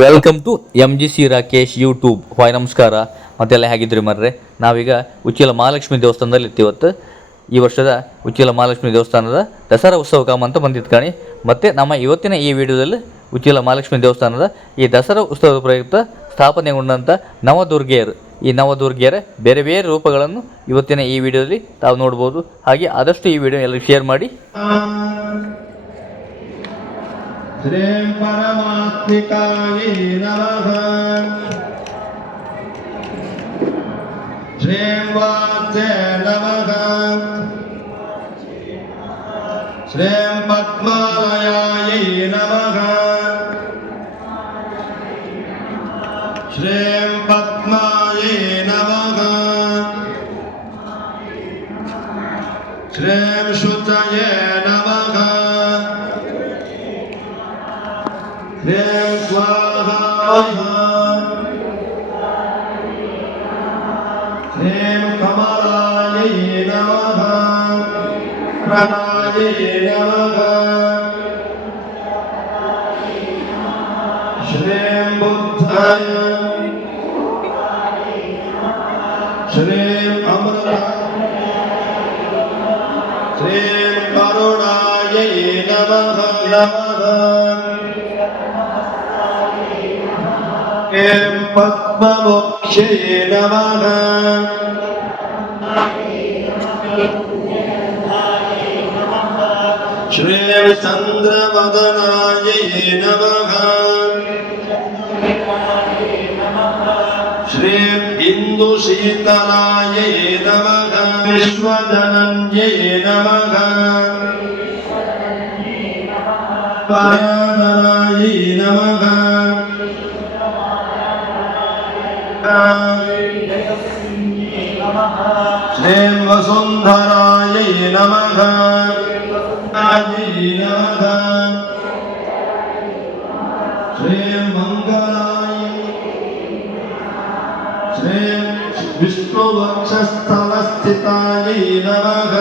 Welcome to M G C Rakesh YouTube. Hi ನಮಸ್ಕಾರ, ಮತ್ತೆಲ್ಲ ಹೇಗಿದ್ರಿ ಮರ್ರೆ. ನಾವೀಗ ಉಚ್ಚಿಲ ಮಹಾಲಕ್ಷ್ಮಿ ದೇವಸ್ಥಾನದಲ್ಲಿ ಇರ್ತೀವತ್ತು. ಈ ವರ್ಷದ ಉಚ್ಚಿಲ ಮಹಾಲಕ್ಷ್ಮಿ ದೇವಸ್ಥಾನದ ದಸರಾ ಉತ್ಸವ ಕಾಮ ಅಂತ ಬಂದಿತ್ತು ಕಾಣಿ. ಮತ್ತು ನಮ್ಮ ಇವತ್ತಿನ ಈ ವಿಡಿಯೋದಲ್ಲಿ ಉಚ್ಚಿಲ ಮಹಾಲಕ್ಷ್ಮಿ ದೇವಸ್ಥಾನದ ಈ ದಸರಾ ಉತ್ಸವದ ಪ್ರಯುಕ್ತ ಸ್ಥಾಪನೆಗೊಂಡಂಥ ನವದುರ್ಗೆಯರು, ಈ ನವದುರ್ಗೆಯರ ಬೇರೆ ಬೇರೆ ರೂಪಗಳನ್ನು ಇವತ್ತಿನ ಈ ವಿಡಿಯೋದಲ್ಲಿ ತಾವು ನೋಡ್ಬೋದು. ಹಾಗೆ ಆದಷ್ಟು ಈ ವಿಡಿಯೋ ಎಲ್ಲರಿಗೂ ಶೇರ್ ಮಾಡಿ. ಶ್ರೀಂ ಪರಮಾತ್ಮಿಕಾಯ ನಮಃ. ಶ್ರೀಂ ವಾಚ್ಯ ನಮಃ. ಶ್ರೀಂ ಪದ್ಮಾಲಯಾಯ ನಮಃ. ಶ್ರೀಂ ಪದ್ಮಾಯ ನಮಃ. ಶ್ರೀಂ ಶುಚಯೇ ನಮಃ. ಶ್ರೀಂ ಸ್ವಾಹಾ. ಶ್ರೀಂ ಕಮಲಾಯ ನಮಃ. ಪ್ರಣಾಯ ನಮಃ. ಶ್ರೀಂ ಬುದ್ಧಾಯ. ಶ್ರೀಂ ಅಮೃತ. ಶ್ರೀಂ ಕರುಣಾಯ ನಮಃ. ಶ್ರೀಂ ಪದ್ಮಮೋಕ್ಷೇ ನಮಃ. ಶ್ರೀಂ ಚಂದ್ರವದನಾಯ ನಮಃ. ಶ್ರೀಂ ಇಂದುಶೀತಲಾಯ ನಮಃ. ವಿಶ್ವಜನನ್ಯೈ ನಮಃ. ಪರಾಧರಾಯ ನಮಃ. ಶ್ರೀಂ ವಸುಂಧರಾಯ ನಮಃ. ಶ್ರೀಂ ಮಂಗಲಾಯ. ಶ್ರೀಂ ವಿಷ್ಣುವಕ್ಷಸ್ಥಲಸ್ಥಿತಾಯ ನಮಃ.